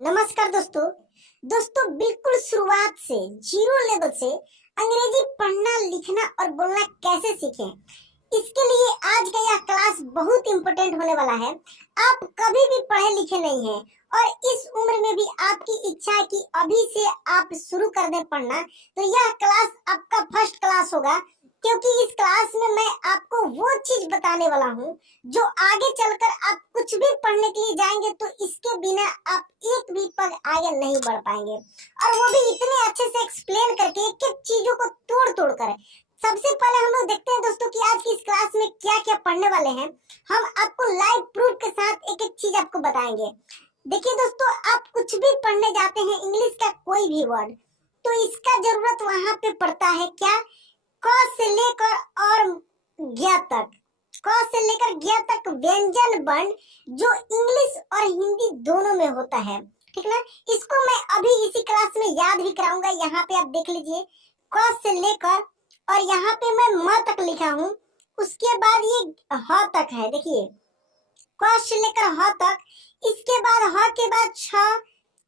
नमस्कार दोस्तों। बिल्कुल शुरुआत से जीरो लेवल से अंग्रेजी पढ़ना लिखना और बोलना कैसे सीखें, इसके लिए आज का यह क्लास बहुत इम्पोर्टेंट होने वाला है। आप कभी भी पढ़े लिखे नहीं हैं और इस उम्र में भी आपकी इच्छा है कि अभी से आप शुरू कर दें पढ़ना, तो यह क्लास आपका फर्स्ट क्लास होगा, क्योंकि इस क्लास में मैं आपको वो चीज बताने वाला हूँ जो आगे चलकर आप कुछ भी पढ़ने के लिए जाएंगे तो इसके बिना आप एक भी पग आगे नहीं बढ़ पाएंगे, और वो भी इतने अच्छे से एक्सप्लेन करके एक एक चीजों को तोड़ तोड़ कर। सबसे पहले हम लोग देखते हैं दोस्तों कि आज की इस क्लास में क्या क्या पढ़ने वाले हैं। हम आपको लाइव प्रूफ के साथ एक एक चीज आपको बताएंगे। देखिए दोस्तों, आप कुछ भी पढ़ने जाते हैं, इंग्लिश का कोई भी वर्ड, तो इसका जरूरत वहां पे पड़ता है क्या, क से लेकर और ज्ञ तक। क से लेकर ज्ञ तक व्यंजन वर्ण जो इंग्लिश और हिंदी दोनों में होता है, ठीक ना। इसको मैं अभी इसी क्लास में याद भी कराऊंगा। यहाँ पे आप देख लीजिए, क से लेकर और यहाँ पे मैं म तक लिखा हूँ, उसके बाद ये ह तक है। देखिए, क से लेकर ह तक, इसके बाद ह के बाद छ,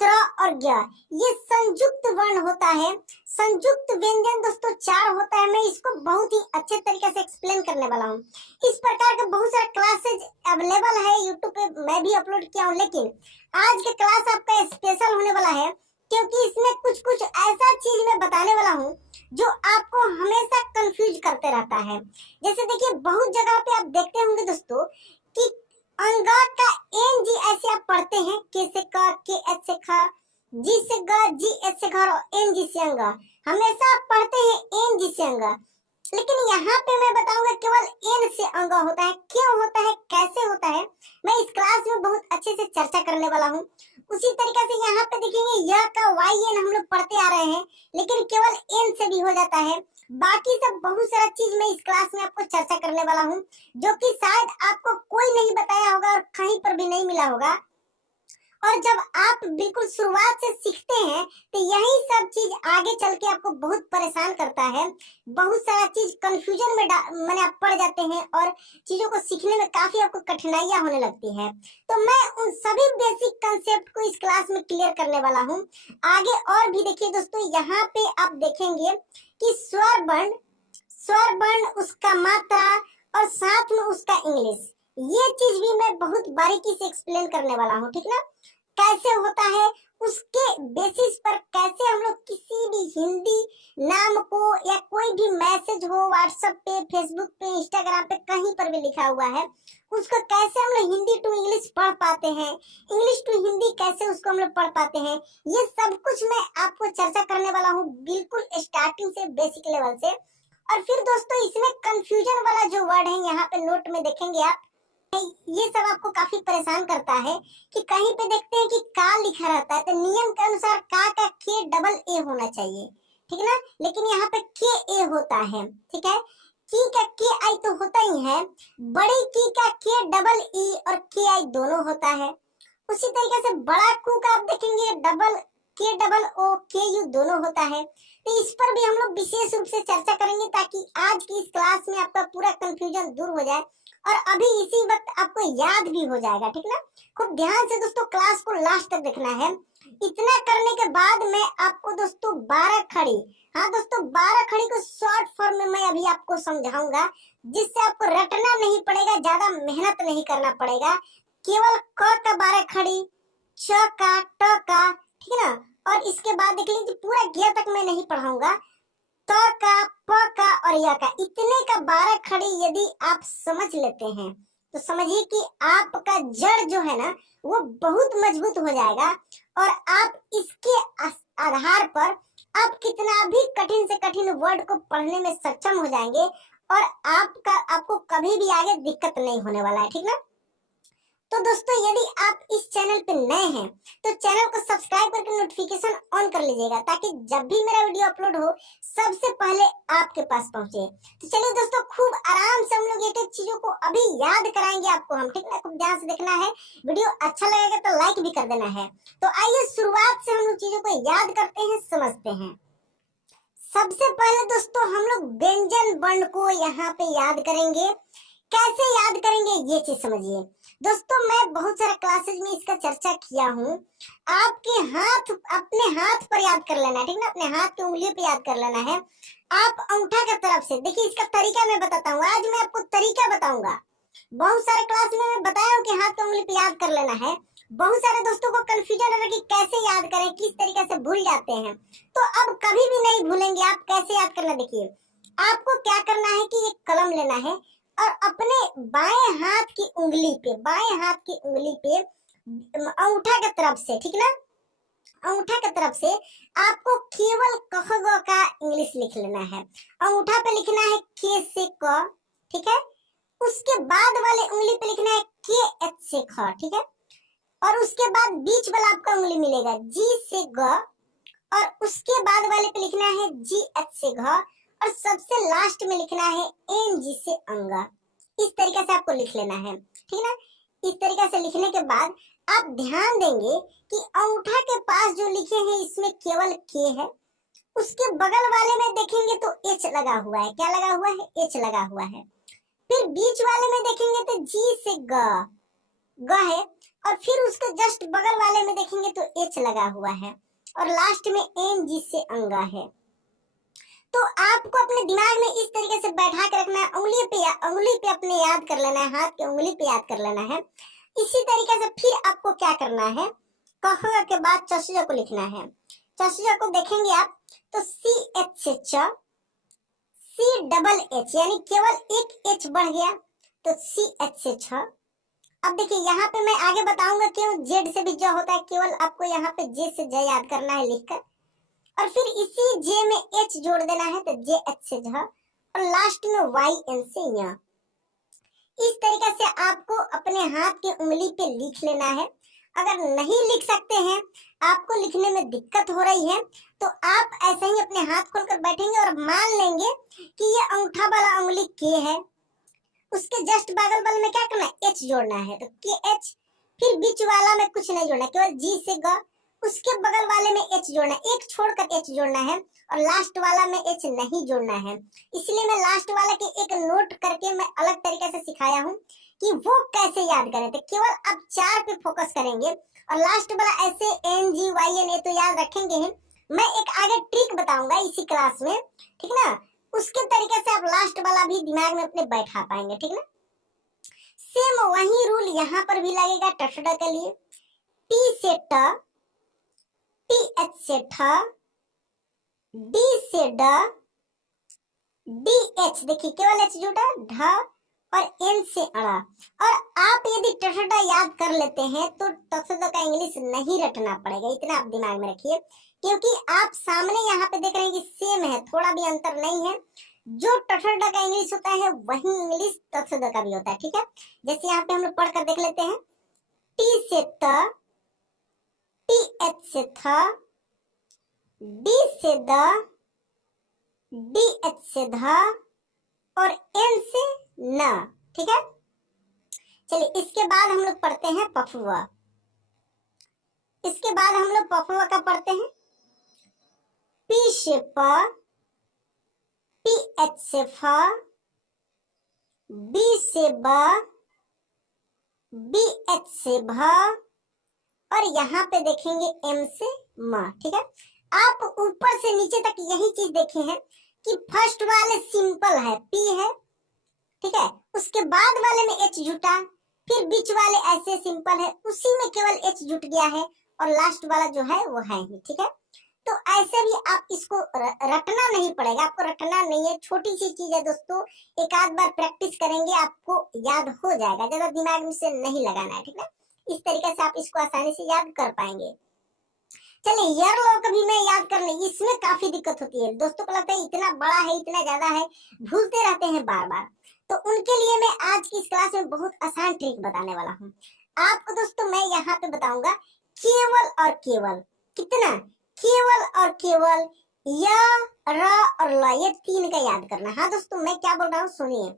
त्र और ज्ञ, ये संयुक्त वर्ण होता है। संयुक्त व्यंजन दोस्तों 4 होता है। मैं इसको बहुत ही अच्छे तरीके से एक्सप्लेन करने वाला हूँ। इस प्रकार के बहुत सारे क्लासेज अवेलेबल है यूट्यूब पे, मैं भी अपलोड किया हूँ, लेकिन आज का क्लास आपका स्पेशल होने वाला है, क्योंकि इसमें कुछ कुछ ऐसा चीज मैं बताने वाला हूँ जो आपको हमेशा कंफ्यूज करते रहता है। जैसे देखिए, बहुत जगह पे आप देखते होंगे दोस्तों कि अंगा का एन जी ऐसे आप पढ़ते हैं, के से क, के एच से ख, जी से ग, जी एच से घर और एन जी से अंगा। हमेशा आप पढ़ते हैं एन जी से अंगा, लेकिन यहाँ पे मैं बताऊंगा केवल एन से अंगा होता है। क्यों होता है, कैसे होता है, मैं इस क्लास में बहुत अच्छे से चर्चा करने वाला हूँ। उसी तरीके से यहाँ पे देखेंगे, यह का वाई एन हम लोग पढ़ते आ रहे हैं, लेकिन केवल एन से भी हो जाता है। बाकी सब बहुत सारा चीज मैं इस क्लास में आपको चर्चा करने वाला हूँ, जो कि शायद आपको कोई नहीं बताया होगा और कहीं पर भी नहीं मिला होगा। और जब आप बिल्कुल शुरुआत से सीखते हैं तो यही सब चीज आगे चल के आपको बहुत परेशान करता है। बहुत सारा चीज कंफ्यूजन में मैंने आप पड़ जाते हैं और चीजों को सीखने में काफी आपको कठिनाइयां होने लगती है। तो मैं उन सभी बेसिक कंसेप्ट को इस क्लास में क्लियर करने वाला हूँ। आगे और भी देखिए दोस्तों, यहाँ पे आप देखेंगे कि स्वर वर्ण, उसका मात्रा और साथ में उसका इंग्लिश, ये चीज भी मैं बहुत बारीकी से एक्सप्लेन करने वाला हूँ, ठीक ना। कैसे होता है, उसके बेसिस पर कैसे हम लोग किसी भी हिंदी नाम को या कोई भी मैसेज हो व्हाट्सएप पे, फेसबुक पे, इंस्टाग्राम पे, कहीं पर भी लिखा हुआ है, उसको कैसे हम लोग हिंदी टू इंग्लिश पढ़ पाते हैं, इंग्लिश टू हिंदी कैसे उसको हम लोग पढ़ पाते हैं, ये सब कुछ मैं आपको चर्चा करने वाला हूँ, बिल्कुल स्टार्टिंग से, बेसिक लेवल से। और फिर दोस्तों, इसमें कंफ्यूजन वाला जो वर्ड है यहाँ पे नोट में देखेंगे आप, ये सब आपको काफी परेशान करता है कि कहीं पे देखते हैं कि का लिखा रहता है, तो नियम के अनुसार का के डबल ए होना चाहिए, ठीक है ना, लेकिन यहाँ पे के ए होता है, ठीक है। की का के आई तो होता ही है, बड़ी की का के डबल ई और के आई दोनों होता है। उसी तरीके से बड़ा कू का आप देखेंगे डबल के डबल ओ के यू दोनों होता है। तो इस पर भी हम लोग विशेष रूप से चर्चा करेंगे, ताकि आज की इस क्लास में आपका पूरा कंफ्यूजन दूर हो जाए और अभी इसी वक्त आपको याद भी हो जाएगा, ठीक ना। खूब ध्यान से दोस्तों क्लास को लास्ट तक देखना है। इतना करने के बाद मैं आपको दोस्तों 12 खड़ी, हाँ दोस्तों 12 खड़ी को शॉर्ट फॉर्म में मैं अभी आपको समझाऊंगा, जिससे आपको रटना नहीं पड़ेगा, ज्यादा मेहनत नहीं करना पड़ेगा। केवल क का 12 खड़ी, च का, ट का, ठीक है ना। और इसके बाद देख लीजिए, पूरा ज्ञ तक मैं नहीं पढ़ाऊंगा, त का, प का और य का, इतने का 12 खड़ी यदि आप समझ लेते हैं तो समझिए कि आपका जड़ जो है ना वो बहुत मजबूत हो जाएगा, और आप इसके आधार पर आप कितना भी कठिन से कठिन वर्ड को पढ़ने में सक्षम हो जाएंगे, और आपको कभी भी आगे दिक्कत नहीं होने वाला है, ठीक ना। तो दोस्तों, यदि आप इस चैनल पे नए हैं तो चैनल को सब्सक्राइब करके नोटिफिकेशन ऑन कर लीजिएगा, ताकि जब भी मेरा वीडियो अपलोड हो सबसे पहले आपके पास पहुंचे। तो चलिए दोस्तों, खूब आराम से हम लोग एक एक चीजों को अभी याद कराएंगे आपको हम, ठीक है। खूब ध्यान से देखना है, वीडियो अच्छा लगेगा तो लाइक भी कर देना है। तो आइए शुरुआत से हम लोग चीजों को याद करते हैं, समझते हैं। सबसे पहले दोस्तों हम लोग व्यंजन वर्ण को यहाँ पे याद करेंगे कैसे याद करेंगे ये चीज समझिए दोस्तों। मैं बहुत सारे क्लासेज में इसका चर्चा किया हूँ। आपके हाथ, अपने हाथ पर याद कर लेना है, ठीक ना, अपने हाथ की उंगलियों पे याद कर लेना है। आप अंगूठा की तरफ से देखिए, इसका तरीका मैं बताता हूँ। आज मैं आपको तरीका बताऊंगा। बहुत सारे क्लास में मैं बताया हूँ कि हाथ की उंगली पे याद कर लेना है। बहुत सारे दोस्तों को कंफ्यूजन है कि कैसे याद करें, किस तरीके से भूल जाते हैं। तो अब कभी भी नहीं भूलेंगे आप कैसे याद करना। देखिए, आपको क्या करना है कि एक कलम लेना है और अपने बाएं हाथ की उंगली पे, बाएं हाथ की उंगली पे अंगूठा की तरफ से, ठीक ना, अंगूठा की तरफ से आपको केवल क ख ग का इंग्लिश लिख लेना है। अंगूठा पे लिखना है के से क, ठीक है। उसके बाद वाले उंगली पे लिखना है के एच से ख, ठीक है। और उसके बाद बीच वाला आपका उंगली मिलेगा जी से ग, और उसके बाद वाले पे लिखना है जी एच से घ, और सबसे लास्ट में लिखना है एन जी से अंगा। इस तरीके से आपको लिख लेना है, ठीक ना। इस तरीके से लिखने के बाद आप ध्यान देंगे कि अंगूठा के पास जो लिखे हैं इसमें केवल के है। उसके बगल वाले में देखेंगे तो एच लगा हुआ है। क्या लगा हुआ है? एच लगा हुआ है। फिर बीच वाले में देखेंगे तो जी से ग है, और फिर उसके जस्ट बगल वाले में देखेंगे तो एच लगा हुआ है, और लास्ट में एन जी से अंगा है। तो आपको अपने दिमाग में इस तरीके से बैठा के रखना है। उंगली पे अपने याद कर लेना है, हाथ की उंगली पे याद कर लेना है। इसी तरीके से फिर आपको क्या करना है, कह के बाद चशिया को लिखना है। चशिया को देखेंगे आप तो सी एच से च, सी डबल एच, यानी केवल एक एच बढ़ गया तो सी एच से छ। अब देखिए यहाँ पे मैं आगे बताऊंगा क्यों जेड से भी ज होता है। केवल आपको यहाँ पे जे से ज याद करना है लिखकर, और फिर इसी जे में एच जोड़ देना है तो जे एच से झ, और लास्ट में वाई एन से य। इस तरीके से आपको अपने हाथ की उंगली पे लिख लेना है। अगर नहीं लिख सकते हैं, आपको लिखने में दिक्कत हो रही है, तो आप ऐसे ही अपने हाथ खोलकर बैठेंगे और मान लेंगे कि ये अंगूठा वाला उंगली के है। उसके जस्ट बगल में क्या करना है, एच जोड़ना है तो के एच। फिर बीच वाला में कुछ नहीं जोड़ना, केवल जी से ग। उसके बगल वाले में एच जोड़ना, एक छोड़कर एच जोड़ना है, और लास्ट वाला में एच नहीं जोड़ना है। इसलिए मैं लास्ट वाला के एक नोट करके मैं अलग तरीके से सिखाया हूँ कि वो कैसे याद करें। तो केवल आप 4 पे फोकस करेंगे, और लास्ट वाला ऐसे N G Y N A तो याद रखेंगे ही। मैं एक आगे ट्रिक बताऊंगा इसी क्लास में, ठीक ना। उसके तरीके से आप लास्ट वाला भी दिमाग में अपने बैठा पाएंगे, ठीक ना। सेम वही रूल यहाँ पर भी लगेगा टटड़ा के लिए। टी से ट, टी एच से ठ, डी से ड, डी एच, देखिए केवल एच जुड़ा, ढ, और एन से अड़ा। और आप यदि टटड़ा याद कर लेते हैं तो टटड़ा का इंग्लिश नहीं रटना पड़ेगा, इतना आप दिमाग में रखिए। क्योंकि आप सामने यहाँ पे देख रहे हैं कि सेम है, थोड़ा भी अंतर नहीं है। जो टटड़ा का इंग्लिश होता है वही इंग्लिश टटड़ा का भी होता है, ठीक है। जैसे यहाँ पे हम लोग पढ़कर देख लेते हैं। टी से त, टी एच से थ, डी से द, डी एच से ध, और एन से न, ठीक है। चलिए इसके बाद हम लोग पढ़ते हैं पफुआ। इसके बाद हम लोग पफुआ का पढ़ते हैं। पी से प, पी एच से फ, बी से ब, बी एच से भ, और यहाँ पे देखेंगे एम से म, ठीक है। आप ऊपर से नीचे तक यही चीज देखे हैं कि फर्स्ट वाले सिंपल है, पी है, ठीक है। उसके बाद वाले में एच जुटा, फिर बीच वाले ऐसे सिंपल है, उसी में केवल एच जुट गया है, और लास्ट वाला जो है वो है ही, ठीक है। तो ऐसे भी आप इसको रटना नहीं पड़ेगा, आपको रटना नहीं है। छोटी सी चीज है दोस्तों, एक आध बार प्रैक्टिस करेंगे आपको याद हो जाएगा, ज्यादा दिमाग में से नहीं लगाना है, ठीक है। इस तरीके से आप इसको आसानी से याद कर पाएंगे। चलिए ईयर लॉ का भी मैं याद करने, इसमें काफी दिक्कत होती है दोस्तों को, लगता है इतना बड़ा है, इतना ज्यादा है, भूलते रहते हैं बार बार। तो उनके लिए मैं आज की इस क्लास में बहुत आसान ट्रिक बताने वाला हूँ आपको दोस्तों। मैं यहाँ पे बताऊंगा केवल और केवल, कितना, केवल और केवल य, र और ल, ये 3 का याद करना। हाँ दोस्तों मैं क्या बोल रहा हूँ सुनिए।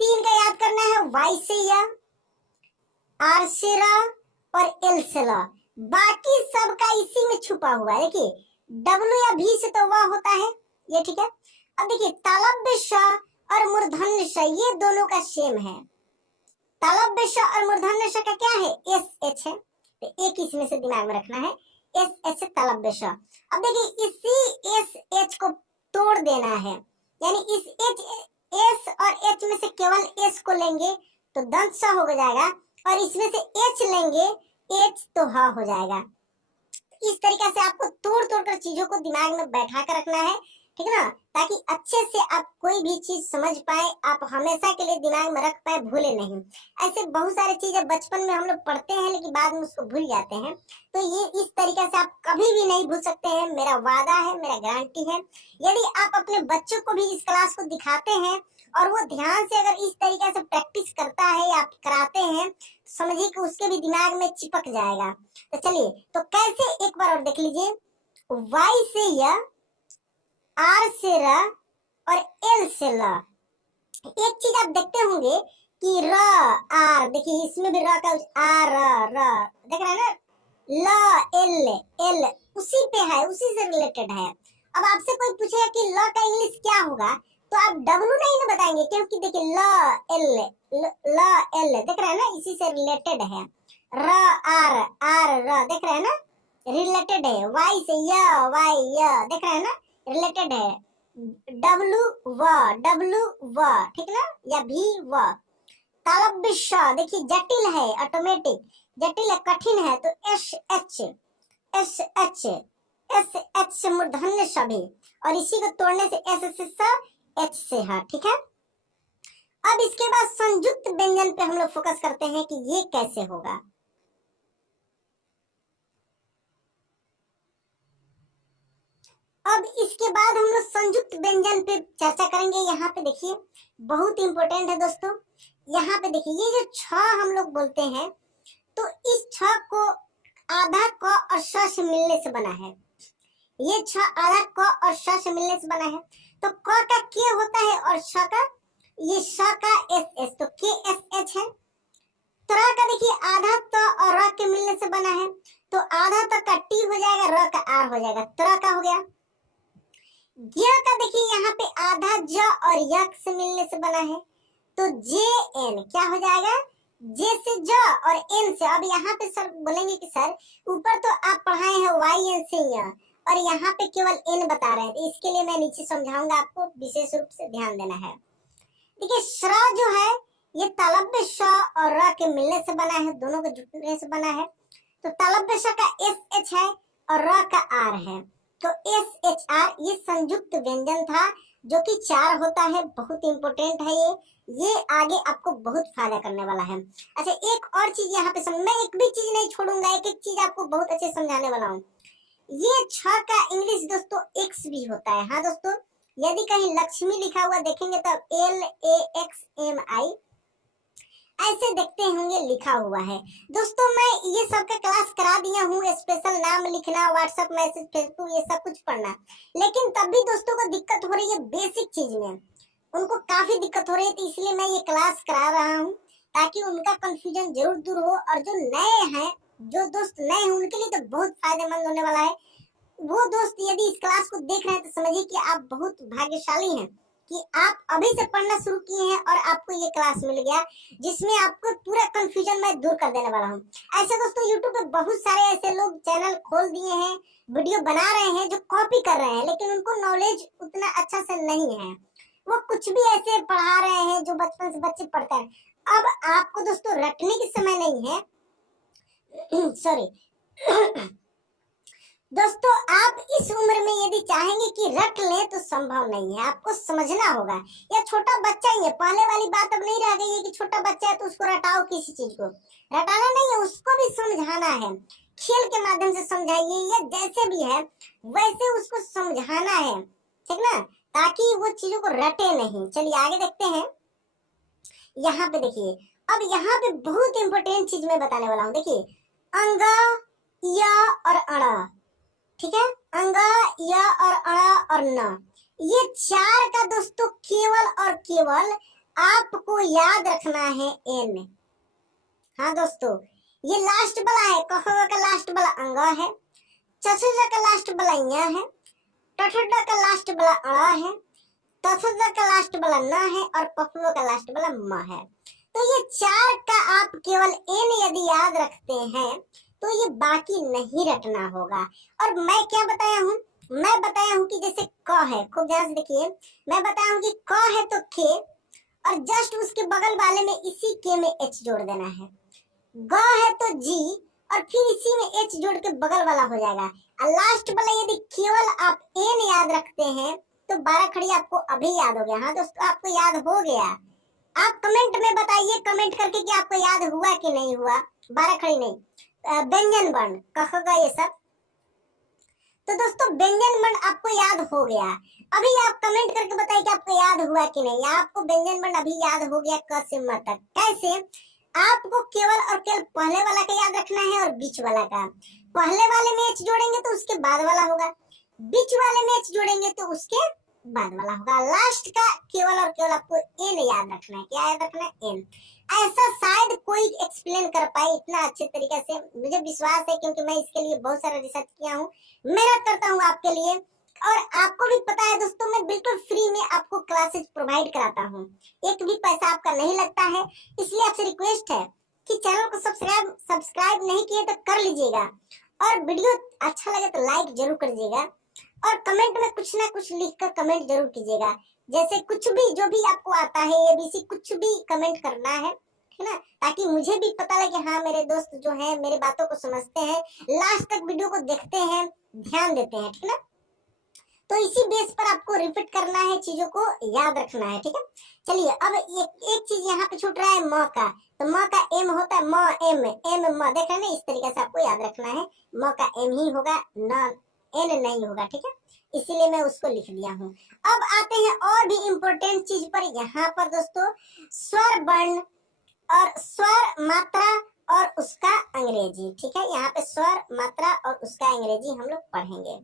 3 का याद करना है, वाई से य, आर से र, और एल से ल। बाकी सबका इसी में छुपा हुआ है। देखिए डब्ल्यू या भी से तो वह होता है ये, ठीक है। अब देखिए तालब श और मूर्धन्य श ये दोनों का सेम है। तालव्य श और मूर्धन्य श का क्या है, एस एच है, तो एक इसमें से दिमाग में रखना है, एस एच तालव्य श। अब देखिए इसी एस एच को तोड़ देना है, यानी इस एच एस और एच में से केवल एस को लेंगे तो दंत स हो जाएगा, और इसमें से एच लेंगे एच तो ह हो जाएगा। इस तरीके से आपको तोड़ तोड़ कर चीजों को दिमाग में बैठा कर रखना है, ठीक है ना, ताकि अच्छे से आप कोई भी चीज समझ पाए, आप हमेशा के लिए दिमाग में रख पाए, भूले नहीं। ऐसे बहुत सारी चीजें बचपन में हम लोग पढ़ते हैं लेकिन बाद में उसको भूल जाते हैं, तो ये इस तरीके से आप कभी भी नहीं भूल सकते हैं, मेरा वादा है, मेरा गारंटी है। यदि आप अपने बच्चों को भी इस क्लास को दिखाते हैं और वो ध्यान से अगर इस तरीके से प्रैक्टिस करता है या आप कराते हैं, समझिए कि उसके भी दिमाग में चिपक जाएगा। तो चलिए, तो कैसे एक बार और देख लीजिए, वाई से य, आर से र और एल से ल। एक चीज आप देखते होंगे कि र आर, देखिए इसमें भी र का आर र देख रहे हैं ना, ल एल एल उसी पे है, उसी से रिलेटेड है। अब आपसे कोई पूछेगा कि ल का इंग्लिश क्या होगा, तो आप डब्लू नहीं ना बताएंगे, क्योंकि देखिए ल एल देख रहे हैं ना, इसी से रिलेटेड है। र आर आर र देख रहे हैं ना, रिलेटेड है। वाई से य, वाई य देख रहे हैं ना, रिलेटेड है। डब्लू व ठीक ना, या भी व। तालव्य श देखिए जटिल है, ऑटोमेटिक जटिल है, कठिन है, तो S H S H S H से मूर्धन्य श भी, और इसी को तोड़ने से एस से स, एच से ह, ठीक है। अब इसके बाद संयुक्त व्यंजन पे हम लोग फोकस करते हैं कि ये कैसे होगा। अब इसके बाद हम लोग संयुक्त व्यंजन पे चर्चा करेंगे। यहाँ पे देखिए बहुत इंपॉर्टेंट है दोस्तों, यहाँ पे देखिए ये जो छ हम लोग बोलते हैं, तो इस छ को आधा क और श से मिलने से बना है। ये छ आधा क और श से मिलने से बना है, तो क का के होता है और श का, ये श का एस एस, तो के एस एच है। त्र का देखिए आधा त और र के मिलने से बना है, तो आधा त का टी हो जाएगा, र का आर हो जाएगा, त्र का हो गया। ज्ञ का देखिए यहाँ पे आधा ज और यक से मिलने से बना है, तो जे एन क्या हो जाएगा, जे से ज और एन से। अब यहाँ पे सर बोलेंगे कि सर ऊपर तो आप पढ़ाए हैं वाई एन से य, और यहाँ पे केवल एन बता रहे हैं, तो इसके लिए मैं नीचे समझाऊंगा, आपको विशेष रूप से ध्यान देना है। देखिए श्र जो है ये तालव्य श और र के मिलने से बना है, दोनों के जुटने से बना है, तो तालव्य श का एस एच है और र का आर है, तो एस एच आर ये संयुक्त व्यंजन था जो कि 4 होता है। बहुत इंपॉर्टेंट है ये आगे आपको बहुत फायदा करने वाला है। अच्छा एक और चीज यहाँ पे मैं एक भी चीज नहीं छोड़ूंगा, एक एक चीज आपको बहुत अच्छे समझाने वाला हूँ। ये छ का इंग्लिश दोस्तों एक्स भी होता है। हाँ दोस्तों, यदि कहीं लक्ष्मी लिखा हुआ देखेंगे तो LAXMI ऐसे देखते होंगे लिखा हुआ है। दोस्तों मैं ये सब का क्लास करा दिया हूँ, स्पेशल नाम लिखना, व्हाट्सएप मैसेज, फेसबुक, ये सब कुछ पढ़ना, लेकिन तब भी दोस्तों को दिक्कत हो रही है बेसिक चीज में, उनको काफी दिक्कत हो रही है, तो इसलिए मैं ये क्लास करा रहा हूँ ताकि उनका कंफ्यूजन जरूर दूर हो। और जो नए हैं, जो दोस्त नए हैं, उनके लिए तो बहुत फायदेमंद होने वाला है। वो दोस्त यदि इस क्लास को देख रहे हैं तो समझिए कि आप बहुत भाग्यशाली हैं कि आप अभी से पढ़ना शुरू किए हैं और आपको ये क्लास मिल गया जिसमें आपको पूरा कंफ्यूजन मैं दूर कर देने वाला हूँ। ऐसे दोस्तों यूट्यूब पे बहुत सारे ऐसे लोग चैनल खोल दिए हैं, वीडियो बना रहे हैं जो कॉपी कर रहे हैं, लेकिन उनको नॉलेज उतना अच्छा से नहीं है, वो कुछ भी ऐसे पढ़ा रहे हैं जो बचपन से बच्चे पढ़ते हैं। अब आपको दोस्तों रटने की समय नहीं है सॉरी दोस्तों आप इस उम्र में यदि चाहेंगे कि रट लें तो संभव नहीं है, आपको समझना होगा। या छोटा बच्चा ही है, पहले वाली बात अब नहीं रह गई है कि छोटा बच्चा है तो उसको रटाओ, किसी चीज को रटाना नहीं है, उसको भी समझाना है, खेल के माध्यम से समझाइए, या जैसे भी है वैसे उसको समझाना है, ठीक ना, ताकि वो चीजों को रटे नहीं। चलिए आगे देखते हैं। यहाँ पे देखिए, अब यहाँ पे बहुत इंपॉर्टेंट चीज मैं बताने वाला हूँ। देखिए अंग, या और अड़ा, ठीक है, अंग, या और अड़ा और न, ये 4 का दोस्तों केवल और केवल आपको याद रखना है एन। हाँ दोस्तों, ये लास्ट वाला है, कखगा का लास्ट वाला अंग है, चछजा का लास्ट वाला या है, टठडा का लास्ट वाला अड़ा है, तथद का लास्ट वाला न है और पफलो का लास्ट वाला म है। तो ये 4 का आप केवल एन यदि याद रखते हैं तो ये बाकी नहीं रटना होगा। और मैं क्या बताया हूँ, मैं बताया हूँ कि जैसे क है, खूब ध्यान से देखिए, मैं बताया हूँ कि क है तो के और जस्ट उसके बगल वाले में इसी के में एच जोड़ देना है। ग है तो जी और फिर इसी में एच जोड़ के बगल वाला हो जाएगा। और लास्ट वाला यदि केवल आप एन याद रखते हैं तो 12 खड़ी आपको अभी याद हो गया। हाँ दोस्तों, आपको याद हो गया। आप कमेंट में बताइए, कमेंट करके कि आपको याद हुआ कि नहीं हुआ। 12 खड़ी नहीं, व्यंजन वर्ण कख ग ये सब। तो दोस्तों व्यंजन वर्ण आपको याद हो गया। अभी आप कमेंट करके बताइए कि आपको याद हुआ कि नहीं। आपको व्यंजन वर्ण अभी याद हो गया क से म तक। कैसे? आपको केवल और केवल पहले वाला का याद रखना है और बीच वाला का। पहले वाले में एच जोड़ेंगे तो उसके बाद वाला होगा, बीच वाले में एच जोड़ेंगे तो उसके बाद वाला होगा। लास्ट का केवल और केवल आपको एन याद रखना है। क्या याद रखना है? एन। ऐसा शायद कोई एक्सप्लेन कर पाए इतना अच्छे तरीके से, मुझे विश्वास है, क्योंकि मैं इसके लिए बहुत सारा रिसर्च किया हूँ, मेहनत करता हूँ आपके लिए। और आपको भी पता है दोस्तों, मैं बिल्कुल फ्री में आपको क्लासेस प्रोवाइड कराता हूँ, एक भी पैसा आपका नहीं लगता है। इसलिए आपसे रिक्वेस्ट है कि चैनल को सब्सक्राइब नहीं किए तो कर लीजिएगा, और वीडियो अच्छा लगे तो लाइक जरूर कर दीजिएगा, और कमेंट में कुछ ना कुछ लिखकर कमेंट जरूर कीजिएगा। जैसे कुछ भी, जो भी आपको आता है, एबीसी कुछ भी कमेंट करना है ना, ताकि मुझे भी पता लगे हाँ मेरे दोस्त जो है मेरे बातों को समझते हैं, लास्ट तक वीडियो को देखते हैं, ध्यान देते हैं, ठीक है ना। तो इसी बेस पर आपको रिपीट करना है, चीजों को याद रखना है, ठीक है। चलिए अब एक चीज यहाँ पे छूट रहा है म का। तो म का एम होता है, म एम एम म, देख रहे हैं ना, इस तरीके से आपको याद रखना है। म का एम ही होगा, न एन नहीं होगा, ठीक है, इसीलिए मैं उसको लिख दिया हूँ। अब आते हैं और भी इम्पोर्टेंट चीज पर। यहाँ पर दोस्तों स्वर वर्ण और स्वर मात्रा और उसका अंग्रेजी, ठीक है, यहाँ पे स्वर मात्रा और उसका अंग्रेजी हम लोग पढ़ेंगे।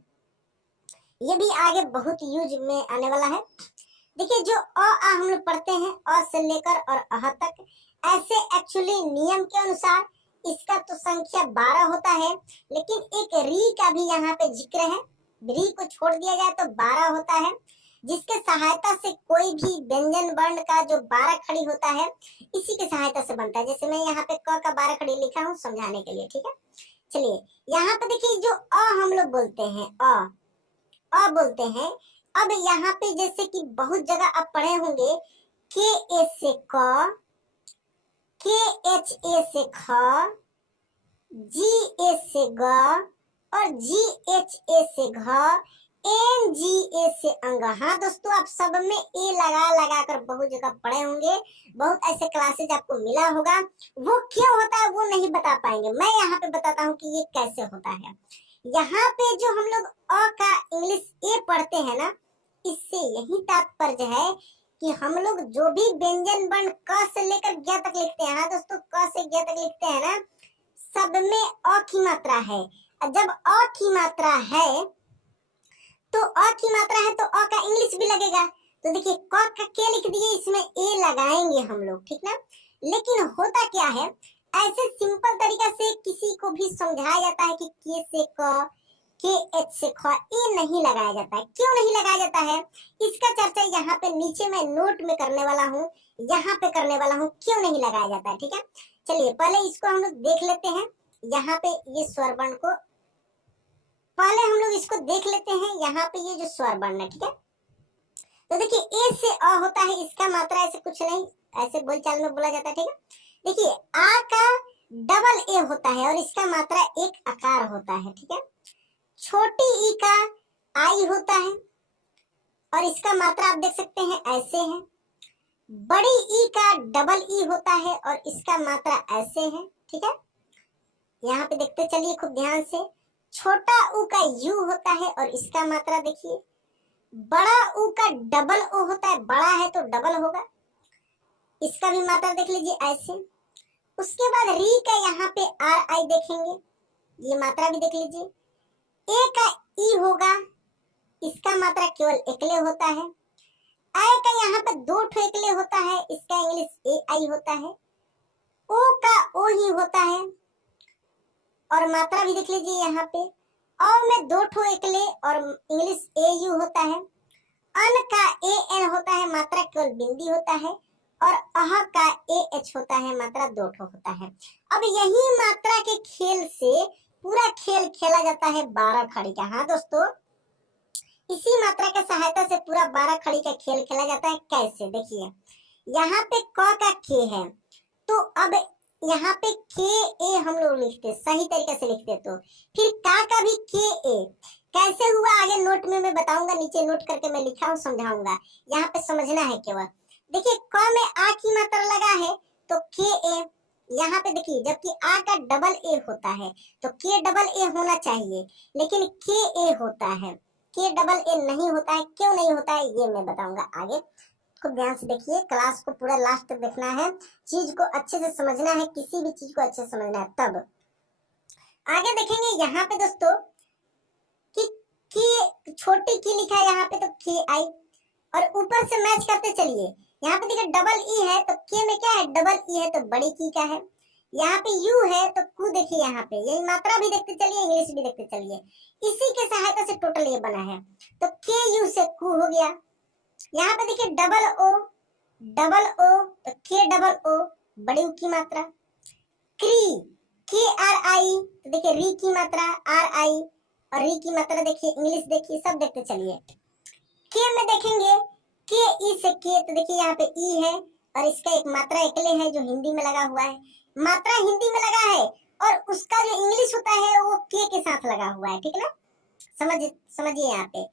ये भी आगे बहुत यूज में आने वाला है। देखिए जो अ आ हम लोग पढ़ते हैं, अ से लेकर और अह तक, ऐसे एक्चुअली नियम के अनुसार इसका तो संख्या 12 होता है, लेकिन एक री का भी यहाँ पे जिक्र है। री को छोड़ दिया जाए तो 12 होता है, जिसके सहायता से कोई भी व्यंजन वर्ण का जो 12 खड़ी होता है, इसी के सहायता से बनता है। जैसे मैं यहाँ पे क का 12 खड़ी लिखा हूँ समझाने के लिए, ठीक है। चलिए यहाँ पे देखिए, जो अ हम लोग बोलते हैं, अ बोलते हैं। अब यहाँ पे जैसे कि बहुत जगह आप पढ़े होंगे, के ए से क, के एच ए से ख, जी ए से ग और जी एच ए से घ, एन जी ए से अंग। हाँ दोस्तों, आप सब में ए लगा लगा कर बहुत जगह पढ़े होंगे, बहुत ऐसे क्लासेज आपको मिला होगा। वो क्यों होता है वो नहीं बता पाएंगे, मैं यहाँ पे बताता हूँ कि ये कैसे होता है। यहाँ पे जो हम लोग अ का इंग्लिश ए पढ़ते हैं ना, इससे यही तात्पर्य है कि हम लोग जो भी व्यंजन वर्ण क से लेकर ज्ञ तक लिखते हैं, हाँ दोस्तों, क से ज्ञ तक लिखते हैं ना, सब में अ की मात्रा है। जब अ की मात्रा है तो अ की मात्रा है तो अ का इंग्लिश भी लगेगा। तो देखिए क का के लिख दिए, इसमें ए लगाएंगे हम लोग, ठीक ना। लेकिन होता क्या है, ऐसे सिंपल तरीका से किसी को भी समझाया जाता है कि के से क, के एच से ख, ए नहीं लगाया जाता है। क्यों नहीं लगाया जाता है, इसका चर्चा यहाँ पे नीचे मैं नोट में करने वाला हूँ, यहाँ पे करने वाला हूँ, क्यों नहीं लगाया जाता है, ठीक है। चलिए पहले इसको हम लोग देख लेते हैं। यहाँ पे ये स्वर वर्ण को पहले हम लोग इसको देख लेते हैं। यहाँ पे ये जो स्वर वर्ण है, ठीक है, तो देखिए ए से अ होता है, इसका मात्रा ऐसे कुछ नहीं, ऐसे बोलचाल में बोला जाता है, ठीक है। देखिए आ का डबल ए होता है और इसका मात्रा एक आकार होता है, ठीक है। छोटी ई का आई होता है और इसका मात्रा आप देख सकते हैं ऐसे है। बड़ी ई का डबल ई होता है और इसका मात्रा ऐसे है, ठीक है। यहाँ पे देखते चलिए खूब ध्यान से। छोटा ऊ का यू होता है और इसका मात्रा देखिए। बड़ा ऊ का डबल ओ होता है, बड़ा है तो डबल होगा, इसका भी मात्रा देख लीजिए ऐसे। उसके बाद री का यहाँ पे आर आई देखेंगे, ये मात्रा भी देख लीजिए। ए का ई होगा, इसका मात्रा केवल एकले होता है। आई का यहाँ पे 2 ठो एकले होता है, इसका इंग्लिश ए आई होता है। ओ का ओ ही होता है और मात्रा भी देख लीजिए यहाँ पे। औ में 2 ठो एकले और इंग्लिश ए यू होता है। अन का ए एन होता है मात्रा केवल बिंदी होता है, और अह का ए एच होता है मात्रा दो ठो होता है। अब यही मात्रा के खेल से पूरा खेल खेला जाता है 12 खड़ी का। हाँ दोस्तों, इसी मात्रा की सहायता से पूरा 12 खड़ी का खेल खेला जाता है। कैसे, देखिए यहाँ पे क का के है, तो अब यहाँ पे के ए हम लोग लिखते, सही तरीके से लिखते, तो फिर का भी के ए कैसे हुआ आगे नोट में मैं बताऊंगा, नीचे नोट करके मैं लिखा हूँ, समझाऊंगा, यहाँ पे समझना है केवल। देखिए क में आ की मात्रा लगा है तो के ए, यहाँ पे देखिए जबकि आ का डबल ए होता है तो के डबल ए होना चाहिए, लेकिन के ए होता है, के डबल ए नहीं होता है। क्यों नहीं होता है ये मैं बताऊंगा आगे। खूब ध्यान से देखिए, क्लास को पूरा लास्ट तक देखना है, चीज को अच्छे से समझना है, किसी भी चीज को अच्छे से समझना है, तब आगे देखेंगे। यहाँ पे दोस्तों कि छोटी की लिखा है यहाँ पे तो के आई, और ऊपर से मैच करते चलिए। यहाँ पे देखिए डबल ई है तो के में क्या है, डबल ई है तो बड़ी की का है। यहाँ पे यू है तो कू, देखिए यहाँ पे यही मात्रा भी देखते चलिए, इंग्लिश भी देखते चलिए, इसी के सहायता से टोटल ये बना है। तो के यू से कू हो गया। यहाँ पे देखिए डबल ओ तो के डबल ओ, बड़ी ऊ की मात्रा। क्री, के आर आई, तो देखिए री की मात्रा आर आई, और री की मात्रा देखिए, इंग्लिश देखिए, सब देखते चलिए। के में देखेंगे के ई से के, तो देखिए यहाँ पे ई है और इसका एक मात्रा एकले है जो हिंदी में लगा हुआ है, मात्रा हिंदी में लगा है, और उसका जो इंग्लिश होता है वो के साथ लगा हुआ है, ठीक है ना। समझिए यहाँ पे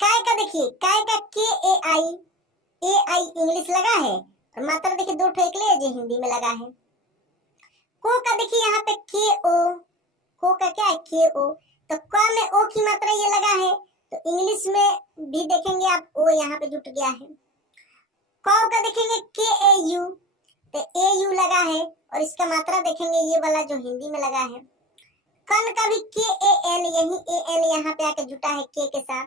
काय का, देखिए काय का के ए आई इंग्लिश लगा है, और मात्रा देखिए दो ठो एकले है जो हिंदी में लगा है। को का देखिए यहाँ पे के ओ, को का क्या है के ओ, तो क में ओ की मात्रा ये लगा है, तो इंग्लिश में भी देखेंगे आप ओ यहाँ पे जुट गया है। क का देखेंगे के ए यू, तो ए यू लगा है, और इसका मात्रा देखेंगे ये वाला जो हिंदी में लगा है। कन का भी के ए एन, यही ए एन यहाँ पे आकर जुटा है के साथ,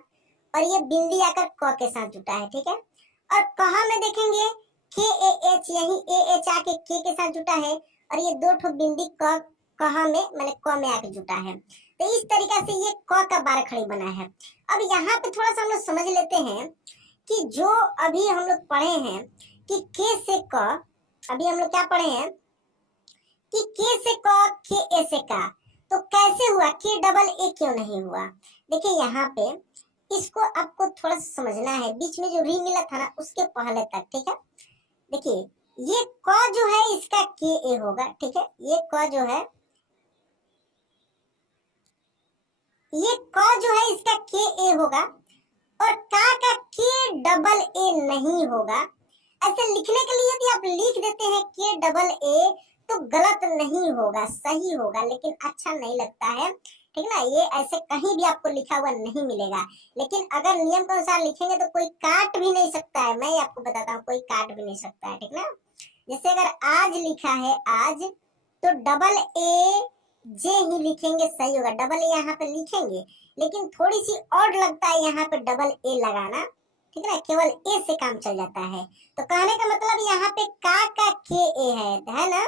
और ये बिंदी आकर क के साथ जुटा है, ठीक है। और कहा में देखेंगे के ए एच, यही ए एच आके के साथ जुटा है, और ये दो ठो बिंदी क कहा में मैंने क में आके जुटा है। तो इस तरीके से ये क का 12 खड़ी बना है। अब यहाँ पे थोड़ा सा हम लोग समझ लेते हैं कि जो अभी हम लोग पढ़े हैं कि के से क, अभी हम लोग क्या पढ़े हैं कि के से क, के ए से का, तो कैसे हुआ, के डबल ए क्यों नहीं हुआ। देखिए यहाँ पे इसको आपको थोड़ा सा समझना है, बीच में जो री मिला था ना उसके पहले तक, ठीक है। देखिए ये क जो है इसका के ए होगा, ठीक है, ये क जो है, ये क जो है इसका के ए होगा, और का के डबल ए नहीं होगा। ऐसे लिखने के लिए यदि आप लिख देते हैं के डबल ए तो गलत नहीं होगा, सही होगा, लेकिन अच्छा नहीं लगता है, ठीक ना। ये ऐसे कहीं भी आपको लिखा हुआ नहीं मिलेगा, लेकिन अगर नियम के अनुसार लिखेंगे तो कोई काट भी नहीं सकता है, मैं आपको बताता हूँ, कोई काट भी नहीं सकता है, ठीक ना। जैसे अगर आज लिखा है आज, तो डबल ए जे ही लिखेंगे, सही होगा। डबल ए यहाँ पे लिखेंगे, लेकिन थोड़ी सी और लगता है यहाँ पे डबल ए लगाना, ठीक है ना, केवल ए से काम चल जाता है। तो कहने का मतलब यहाँ पे का के ए है ना,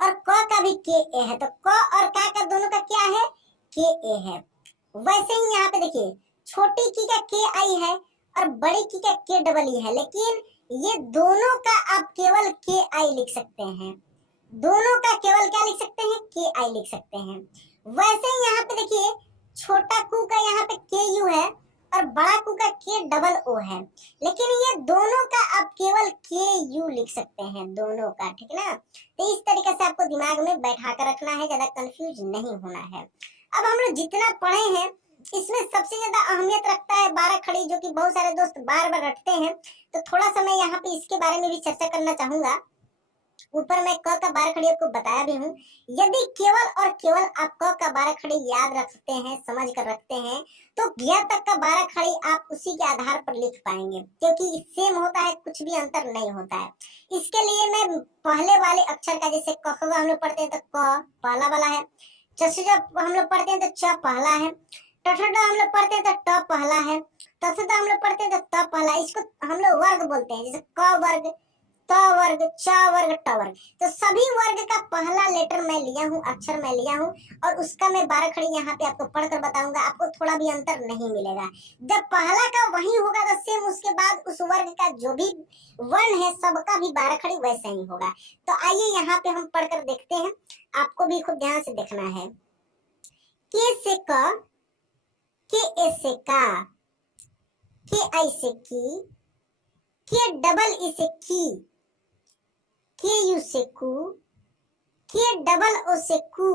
और क का भी के ए है, तो क और का दोनों का क्या है, के ए है। वैसे ही यहाँ पे देखिए छोटी की का के आई है और बड़ी की का के डबल ई है, लेकिन ये दोनों का आप केवल के आई लिख सकते हैं, दोनों का केवल क्या लिख सकते हैं, के आई लिख सकते हैं। वैसे ही यहाँ पे देखिए छोटा कू का यहाँ पे के यू है और बड़ा कू का के डबल ओ है, लेकिन ये दोनों का आप केवल के यू लिख सकते हैं, दोनों का, ठीक है ना। तो इस तरीके से आपको दिमाग में बैठा कर रखना है, ज्यादा कंफ्यूज नहीं होना है। अब हम लोग जितना पढ़े हैं इसमें सबसे ज्यादा अहमियत रखता है 12 खड़ी, जो कि बहुत सारे दोस्त बार बार रटते हैं, तो थोड़ा सा मैं यहाँ पे इसके बारे में भी चर्चा करना चाहूंगा। ऊपर मैं क का 12 खड़ी आपको बताया भी हूँ। यदि केवल और केवल आप क का 12 खड़ी याद रखते हैं, समझ कर रखते हैं, तो ज्ञ तक का 12 खड़ी आप उसी के आधार पर लिख पाएंगे, क्योंकि सेम होता है, कुछ भी अंतर नहीं होता है। इसके लिए मैं पहले वाले अक्षर का, जैसे क हम लोग पढ़ते हैं तो क पहला वाला है, च जब हम लोग पढ़ते हैं तो च पहला है, ट हम लोग पढ़ते हैं तो ट पहला है, त हम लोग पढ़ते हैं तो त पहला। इसको हम लोग वर्ग बोलते हैं, जैसे क वर्ग, त वर्ग, च वर्ग, ट वर्ग। तो सभी वर्ग का पहला लेटर मैं लिया हूँ, अक्षर मैं लिया हूँ, और उसका मैं 12 खड़ी यहाँ पे आपको पढ़कर बताऊंगा। आपको थोड़ा भी अंतर नहीं मिलेगा। जब पहला का वही होगा तो सेम उसके बाद उस वर्ग का जो भी वर्ण है सबका भी 12 खड़ी वैसा ही होगा। तो आइए यहाँ पे हम पढ़कर देखते हैं। आपको भी खूब ध्यान से देखना है। के से क, के ए से का, के आई से की, के डबल ई से की, के यू से कु, के डबल ओ से कु,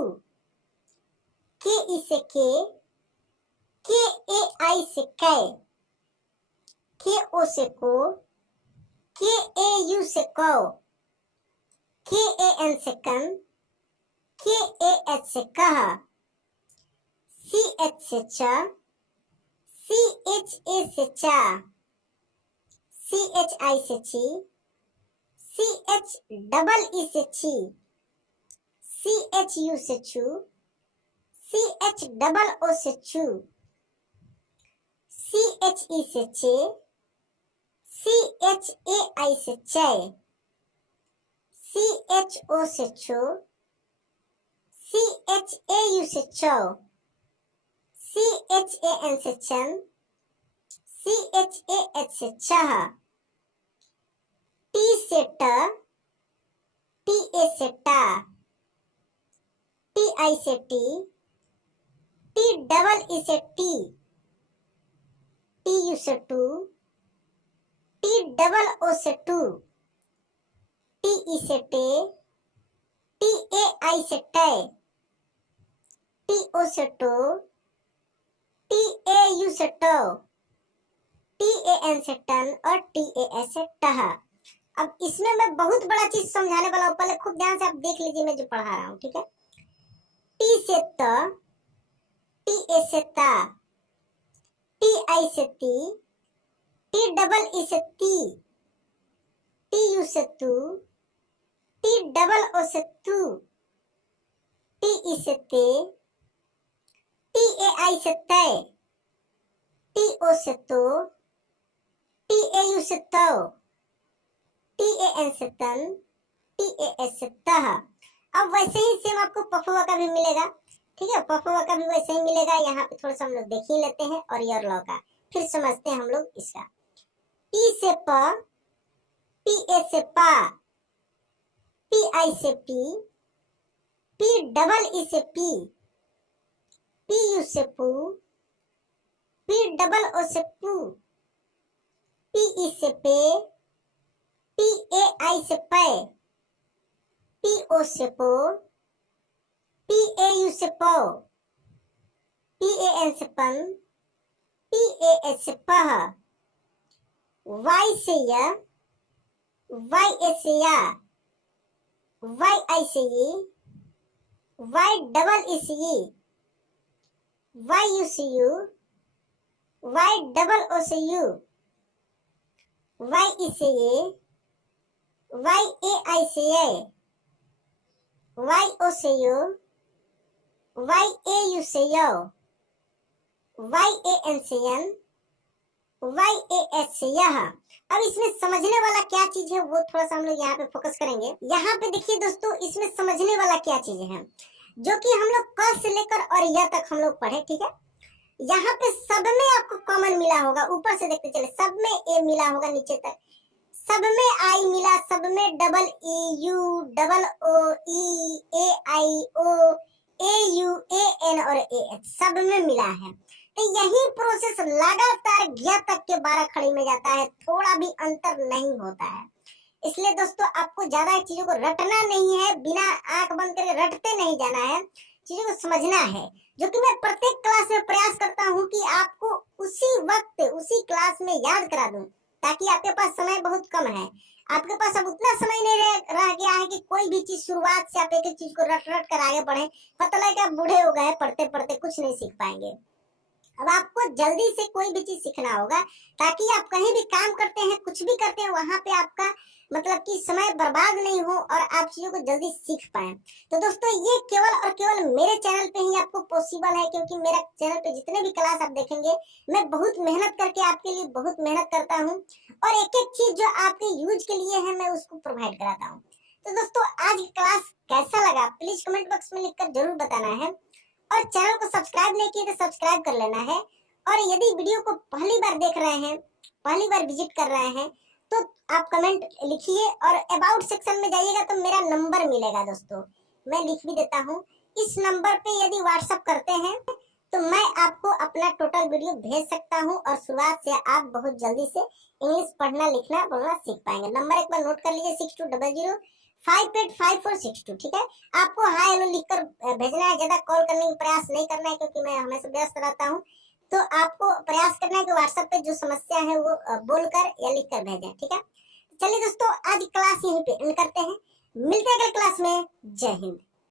के ई से के ए आई से कै, के ओ से को, के ए यू से कौ, के ए एन से कन, के ए एच से कह, सी एच से च, सी एच ए से चा, सी एच आई से ची, सी एच डबल ई से छी, सी एच यू से छू, सी एच डबल ओ से छू, सी एच ई से चे, सी एच ए आई से चै, सी एच ओ से छो, सी एच ए यू से चौ, सी एच ए एन से चन, सी एच ए एच से चह, टी से ट, टी ए से टा, टी आई से टी, टी डबल ई से टी, टी यू से टू, टी डबल ओ से टू, टी ई से टे, टी ए आई से टै, टी ओ से टो, टी ए यू से टो, टी ए एन से टन, और टी ए एस से टह। अब इसमें मैं बहुत बड़ा चीज समझाने वाला हूँ, पहले खूब ध्यान से आप देख लीजिए मैं जो पढ़ा रहा हूँ, ठीक है। टी से त, टी ए से ता, टी आई से ती, टी डबल ई से ती, टी यू से तू, टी डबल ओ से तू, टी ई से ते, टी ए आई से तै, टी ओ से तो, टी ए यू से तो, टी ए एन से तन, टी ए एस से तह। अब वैसे ही सेम आपको पफुआ का भी मिलेगा, ठीक है। पफुआ का भी वैसे ही मिलेगा। यहाँ पे थोड़ा सा हम लोग देख ही लेते हैं और यर लॉ का फिर समझते हैं हम लोग इसका। पी से प, पी ए से पा, पी आई से पी, पी डबल ई से पी, पी यू से पू, पी डबल ओ से पू, पी ई से पे, पी ए आई से पै, पी ओ से पो, पी ए यू से पौ, पी ए एन से पन, पी ए एच से पह, वाई से या, वाई ए से या, वाई आई से ये, वाई डबल ई से ये, वाई यू से यू, वाई डबल ओ से यू, वाई ई से ये, वाई ए आई से ये, वाई ओ से यो, वाई ए यू से यो, वाई ए एन से एन, वाई ए एच से यह। अब इसमें समझने वाला क्या चीज है वो थोड़ा सा हम लोग यहाँ पे फोकस करेंगे। यहाँ पे देखिए दोस्तों, इसमें समझने वाला क्या चीजें हैं जो कि हम लोग क से लेकर और य तक हम लोग पढ़े, ठीक है। यहाँ पे सब में आपको कॉमन मिला होगा, ऊपर से देखते चले, सब में ए मिला होगा नीचे तक, सब में आई मिला, सब में double E U double O E A I O A U A N और ए एच सब में मिला है। तो यही प्रोसेस लगातार ज्ञ तक के 12 खड़ी में जाता है, थोड़ा भी अंतर नहीं होता है। इसलिए दोस्तों आपको ज्यादा चीजों को रटना नहीं है, बिना आंख बंद करके रटते नहीं जाना है, चीजों को समझना है, जो कि मैं प्रत्येक क्लास में प्रयास करता हूँ कि आपको उसी वक्त उसी क्लास में याद करा दूं, ताकि आपके पास समय बहुत कम है। आपके पास अब उतना समय नहीं रह गया है कि कोई भी चीज शुरुआत से आप एक एक चीज को रट रट कर आगे बढ़े। पता लगे आप बूढ़े हो गए, पढ़ते पढ़ते कुछ नहीं सीख पाएंगे। अब आपको जल्दी से कोई भी चीज सीखना होगा, ताकि आप कहीं भी काम करते हैं, कुछ भी करते हैं, वहां पे आपका मतलब कि समय बर्बाद नहीं हो और आप चीजों को जल्दी सीख पाए। तो दोस्तों ये केवल और केवल मेरे चैनल पे ही आपको पॉसिबल है, क्योंकि मेरा चैनल पे जितने भी क्लास आप देखेंगे, मैं बहुत मेहनत करके आपके लिए बहुत मेहनत करता हूँ, और एक एक चीज जो आपके यूज के लिए है मैं उसको प्रोवाइड कराता हूँ। तो दोस्तों आज की क्लास कैसा लगा प्लीज कमेंट बॉक्स में लिखकर जरूर बताना है, और चैनल को सब्सक्राइब नहीं किए तो सब्सक्राइब कर लेना है। और यदि वीडियो को पहली बार देख रहे हैं, पहली बार विजिट कर रहे हैं, तो आप कमेंट लिखिए और अबाउट सेक्शन में जाइएगा तो मेरा नंबर मिलेगा दोस्तों, मैं लिख भी देता हूँ। इस नंबर पे यदि व्हाट्सएप करते हैं तो मैं आपको अपना टोटल वीडियो भेज सकता हूँ, और शुरुआत से आप बहुत जल्दी से इंग्लिश पढ़ना लिखना बोलना सीख पाएंगे। नंबर एक बार नोट कर लीजिए, 6200585462। ठीक है, आपको हाय हेलो लिखकर भेजना है, ज्यादा कॉल करने की प्रयास नहीं करना है, क्योंकि मैं हमेशा व्यस्त रहता हूँ। तो आपको प्रयास करना है कि व्हाट्सएप पे जो समस्या है वो बोलकर या लिखकर भेजें। ठीक है, चलिए दोस्तों आज क्लास यहीं पे एंड करते हैं, मिलते हैं अगले क्लास में। जय हिंद।